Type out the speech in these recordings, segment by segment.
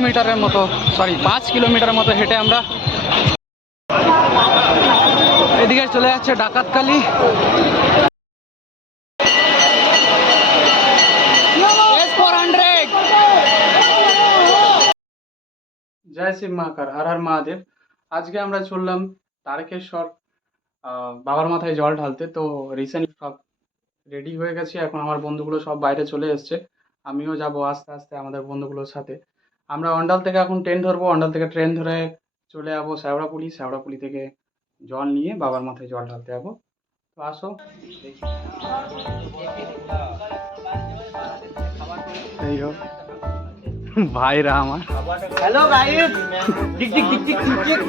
কিলোমিটারের মতো, sorry 5 kilometre মতো হেঁটে আমরা এদিকে চলে যাচ্ছে ডাকাতকালী। জয় শিব মহাকাল, হর হর মহাদেব। আজকে আমরা চললাম তারকেশ্বর বাবার মাথায় জল ঢালতে। তো রিসেন্টলি সব রেডি হয়ে গেছি, এখন আমার বন্ধুগুলো সব বাইরে চলে এসছে, আমিও যাব আস্তে আস্তে আমাদের বন্ধুগুলোর সাথে। আমরা অন্ডাল থেকে এখন ট্রেন ধরবো, অন্ডাল থেকে ট্রেন ধরে চলে যাবো শ্যাওড়াপুলি, শ্যাওড়াপুলি থেকে জল নিয়ে বাবার মাথায় জল ঢালতে যাবো। তো আসো দেখি। এই হোক ভাইরা আমার, हेलो गाइस टिक टिक टिक टिक टिक।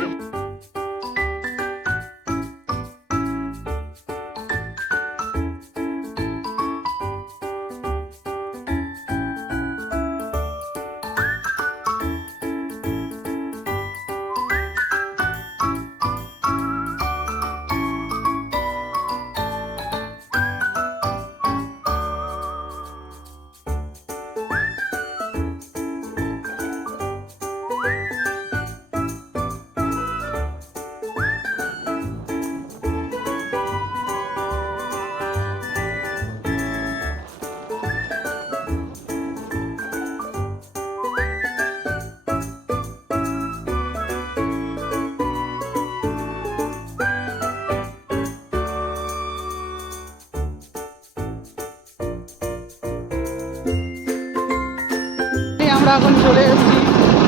আমরা এখন চলে এসেছি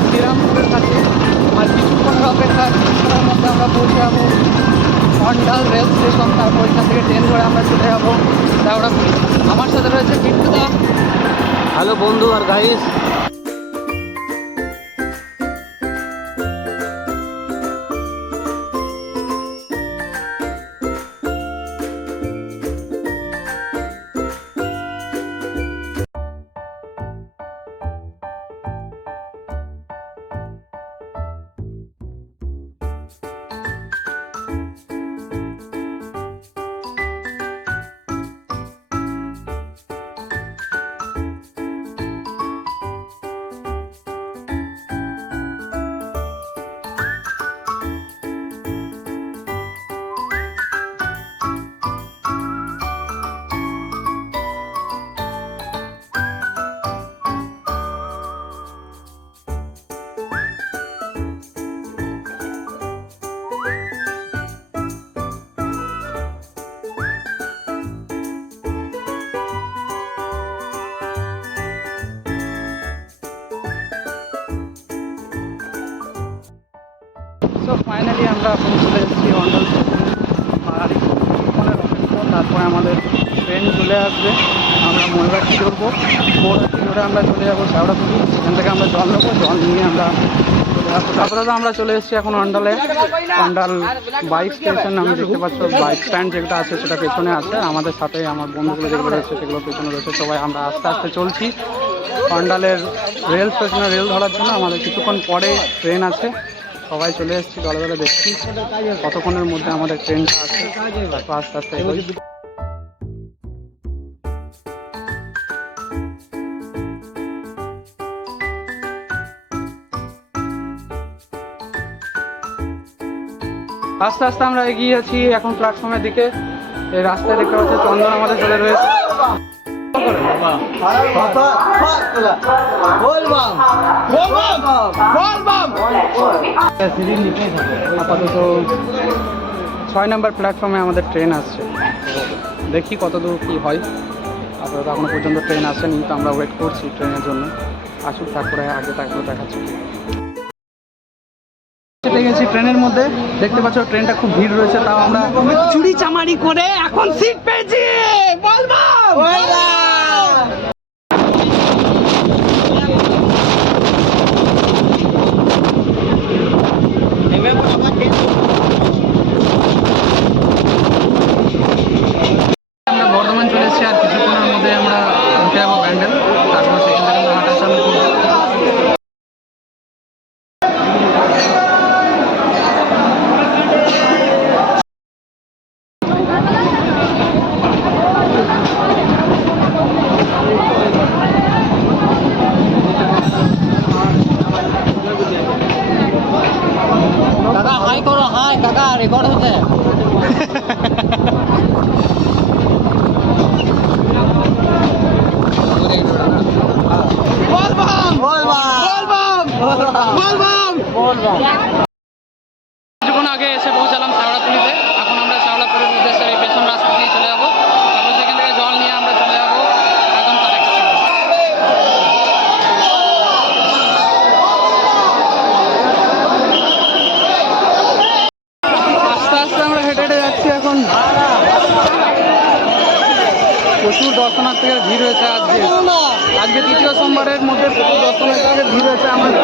শ্রীরামপুরের কাছে, আর কিছুক্ষণের অপেক্ষা, কিছুক্ষণের মধ্যে আমরা পৌঁছে যাবো অন্ডাল রেল স্টেশন। তারপর ওইখান থেকে ট্রেন ধরে আমরা চলে যাবো শ্যাওড়াপুলি। আমার সাথে রয়েছে বিট্টুদা। हेलो बंधु और गाइस। সো ফাইনালি আমরা এখন চলে এসেছি অন্ডাল স্টেশন। আর কিছুক্ষণের অপেক্ষা, তারপরে আমাদের ট্রেন চলে আসবে। আমরা ময়ূরাক্ষী ধরবো, ময়ূরাক্ষী ধরে আমরা চলে যাবো শ্যাওড়াপুলি। এখান থেকে আমরা জল নেবো, জল নিয়ে আমরা চলে আসবো। তারপরে তো আমরা চলে এসেছি এখন অন্ডালে। অন্ডাল বাইক স্টেশন আমি দেখতে পাচ্ছ, বাইক স্ট্যান্ড যেটা আছে সেটা পেছনে আছে। আমাদের সাথে আমার বন্ধুগুলো যেগুলো রয়েছে সেগুলো পেছনে রয়েছে। সবাই আমরা আস্তে আস্তে চলছি অন্ডালের রেল স্টেশনে রেল ধরার জন্য। আমাদের কিছুক্ষণ পরে ট্রেন আছে, সবাই চলে এসেছি দলে দলে। দেখছি কতক্ষণের মধ্যে আমাদের ট্রেনটা আছে, তারপর আস্তে আস্তে এগোই। আস্তে আস্তে আমরা এগিয়ে যাচ্ছি এখন প্ল্যাটফর্মের দিকে। এই রাস্তায় দেখতে পাচ্ছি চন্দন আমাদের চলে রয়েছে। আপাতত 6 নম্বর প্ল্যাটফর্মে আমাদের ট্রেন আসছে, দেখি কত দূর কী হয়। আপাতত এখনো পর্যন্ত ট্রেন আসেনি, তো আমরা ওয়েট করছি ট্রেনের জন্য আসুক, তারপরে আগে তারপরে দেখাচ্ছি। চেপে গেছি ট্রেনের মধ্যে, দেখতে পাচ্ছ ট্রেনটা খুব ভিড় রয়েছে, তাও আমরা চুরি চামারি করে এখন সিট পেয়েছি। বলবো আমরা বর্ধমান চলে এসেছি, আর কিছুক্ষণের মধ্যে আমরা উঠে যাবো ব্যান্ডেল। তারপর সেখান থেকে আমরা হাঁটা চালু করবো। প্রচুর দর্শনার্থীদের ভিড় হয়েছে আজকে। আজকে তৃতীয় সোমবারের মধ্যে প্রচুর দর্শনার্থীদের ভিড় হয়েছে আমাদের।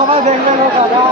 সবাই দেখবেন দাদা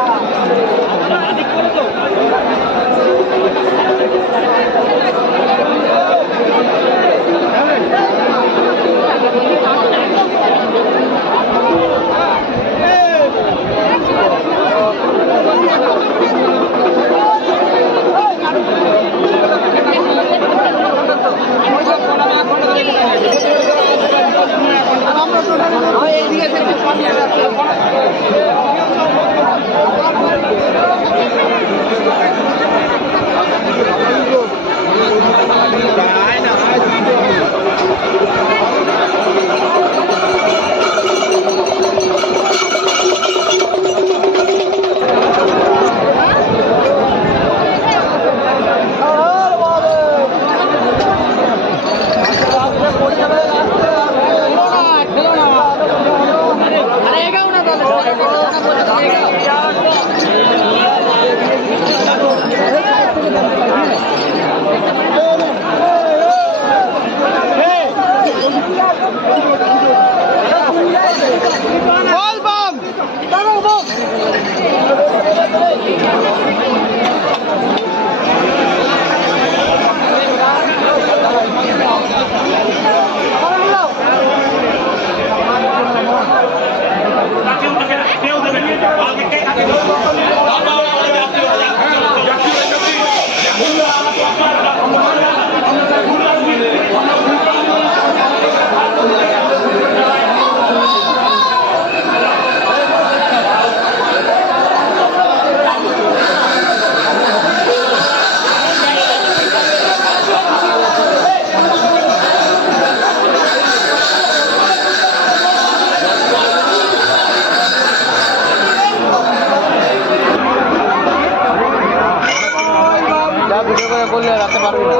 করলে রাখতে পারবি না।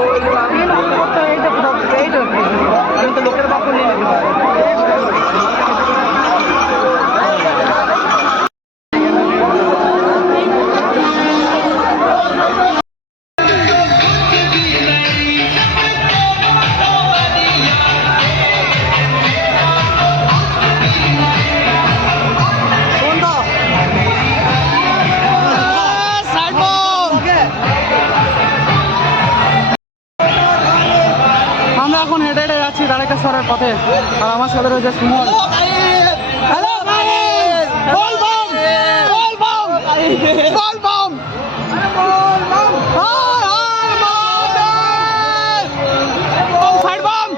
আমি তো লোকের বাপ নিয়ে যেতে পারি। তারকেশ্বরের পথে। আর আমার সাথে রয়েছে সুমন। হ্যালো গাইস, বল বম বল বম বল বম সাইড বাম।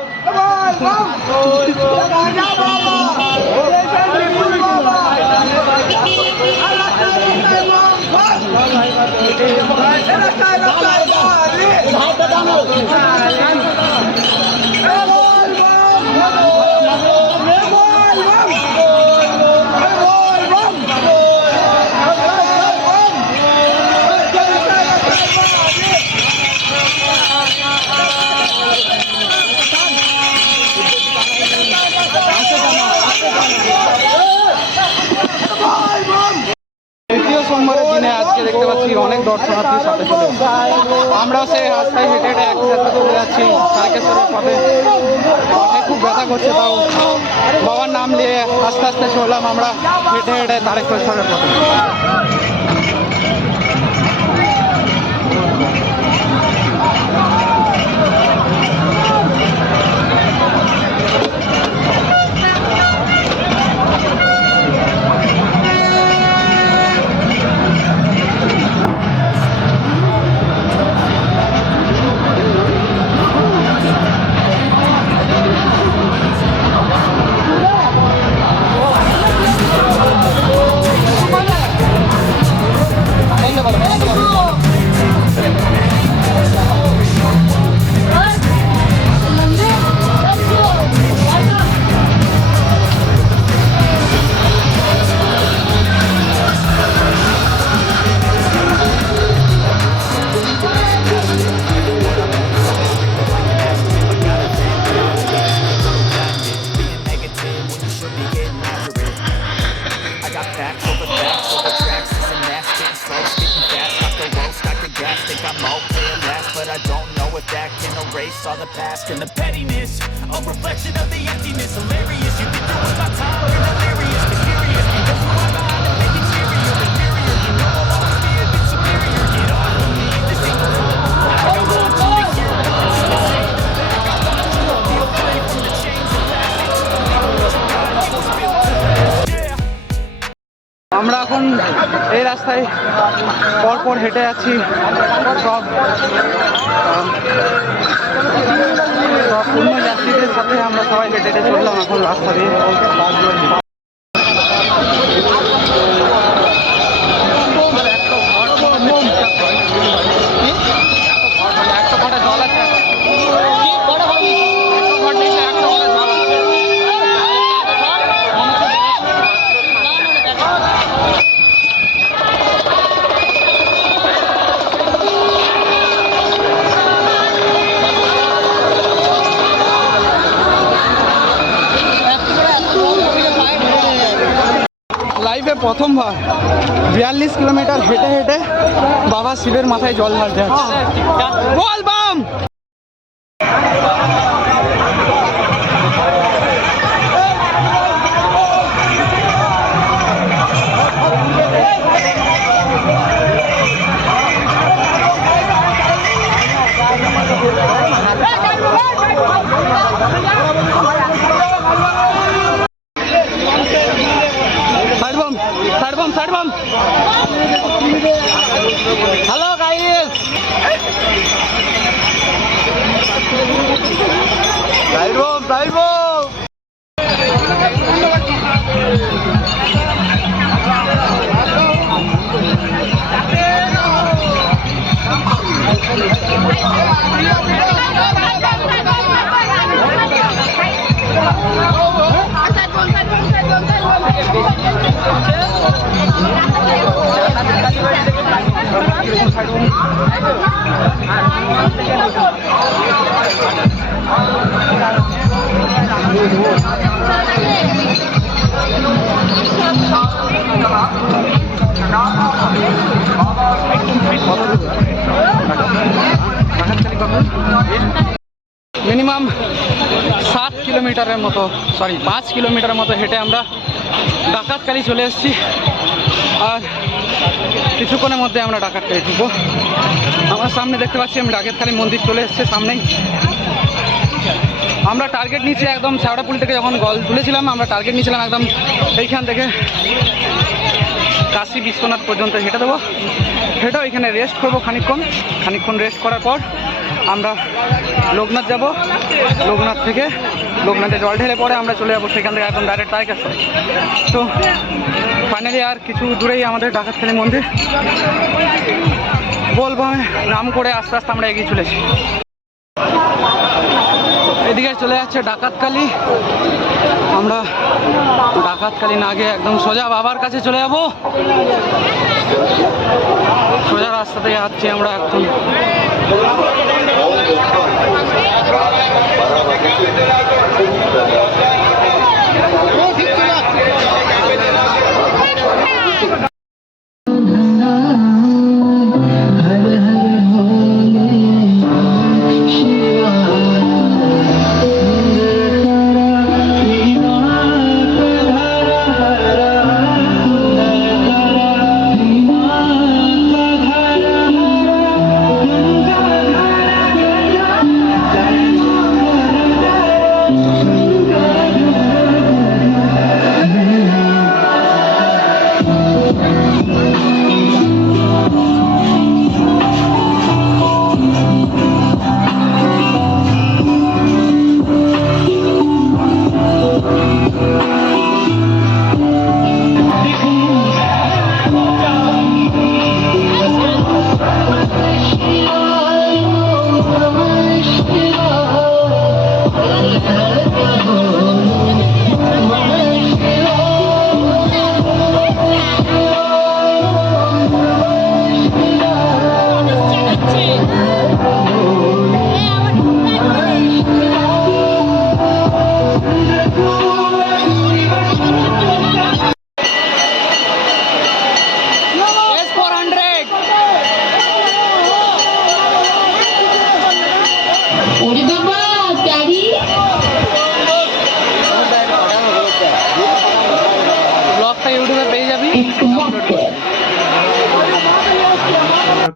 তৃতীয় সোমবারের দিনে আজকে দেখতে পাচ্ছি অনেক দর্শনার্থী সাথে চলে এসেছে। আমরাও সেই রাস্তায় হেঁটে হেঁটে একসাথে চলে যাচ্ছি তারকেশ্বরের পথে। পথে খুব ব্যথা করছে, তাও বাবার নাম নিয়ে আস্তে আস্তে চললাম আমরা হেঁটে হেঁটে তারকেশ্বরের পথে। All the past and the pettiness, a reflection of the emptiness. Hilarious, you've been doing my time, you're delirious, mysterious. Because who I'm behind the fake exterior, inferior. You know I'll always be a bit superior. Get off of me, this ain't no time. I got one to the year, I got one to feel free from the chains of plastic. আমরা এখন এই রাস্তায় পরপর হেঁটে যাচ্ছি। সব পূর্ণ যাত্রীদের সাথে আমরা সবাই হেঁটে হেঁটে চললাম এখন রাস্তা দিয়ে। একটা ঘটে জল আছে, লাইফে প্রথমবার 42 কিলোমিটার হেঁটে হেঁটে বাবা শিবের মাথায় জল ঢালতে যাচ্ছে। বল বাম। সাইড বাম সাইড বাম সাইড বাম। হ্যালো গাইস, সাইড বাম সাইড বাম। মিনিমাম 7 কিলোমিটারের মতো 5 কিলোমিটারের মতো হেঁটে আমরা ডাকাতকালী চলে এসেছি। আর কিছুক্ষণের মধ্যে আমরা ডাকাতকালী ঢুকবো। আমার সামনে দেখতে পাচ্ছি আমি ডাকাতকালী মন্দির চলে এসেছে সামনেই। আমরা টার্গেট নিচ্ছি একদম শেওড়াপুলি থেকে যখন গল তুলেছিলাম আমরা টার্গেট নিয়েছিলাম একদম এইখান থেকে কাশী বিশ্বনাথ পর্যন্ত হেঁটে দেবো, হেঁটেও এখানে রেস্ট করবো খানিকক্ষণ রেস্ট করার পর আমরা লোকনাথ যাব। লোকনাথ থেকে লোকনাথে জল ঢেলে পরে আমরা চলে যাবো সেখান থেকে একদম ডাইরেক্ট তারকেশ্বর। তো ফাইনালি আর কিছু দূরেই আমাদের ডাকাতখালী মন্দির, বলবো নাম করে আস্তে আস্তে আমরা এগিয়ে চলেছি। এদিকে চলে যাচ্ছে ডাকাতখালী, আমরা ডাকাতখালী না গিয়ে একদম সোজা বাবার কাছে চলে যাব। সোজা রাস্তাতে যাচ্ছি আমরা একদম।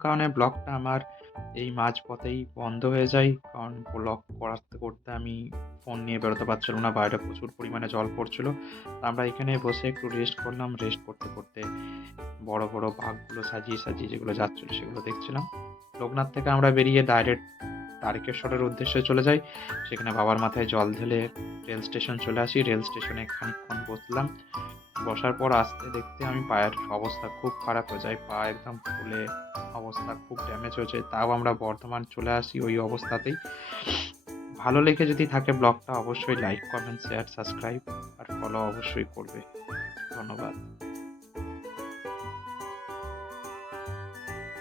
কারণে ব্লগটা আমার এই মাঝপথেই বন্ধ হয়ে যায়, কারণ ব্লগ করতে করতে আমি ফোন নিয়ে বেরোতে পারছিলাম না, বাইরে প্রচুর পরিমাণে জল পড়ছিল। আমরা এখানে বসে একটু রেস্ট করলাম, রেস্ট করতে করতে বড় বড় বাঘগুলো সাজিয়ে সাজিয়ে যেগুলো যাচ্ছিলো সেগুলো দেখছিলাম। লোকনাথ থেকে আমরা বেরিয়ে ডাইরেক্ট তারকেশ্বরের উদ্দেশ্যে চলে যাই, সেখানে বাবার মাথায় জল ঢেলে রেল স্টেশন চলে আসি। রেল স্টেশনে খানিকক্ষণ বসলাম, বসার পর আসতে দেখতে আমি পায়ের অবস্থা খুব খারাপ হয়ে যায়, পা একদম ফুলে অবস্থা খুব ড্যামেজ হয়ে যায়। তাও আমরা বর্ধমান চলে আসি ওই অবস্থাতেই। ভালো লেগে যদি থাকে ব্লগটা অবশ্যই লাইক, কমেন্ট, শেয়ার, সাবস্ক্রাইব আর ফলো অবশ্যই করবে। ধন্যবাদ।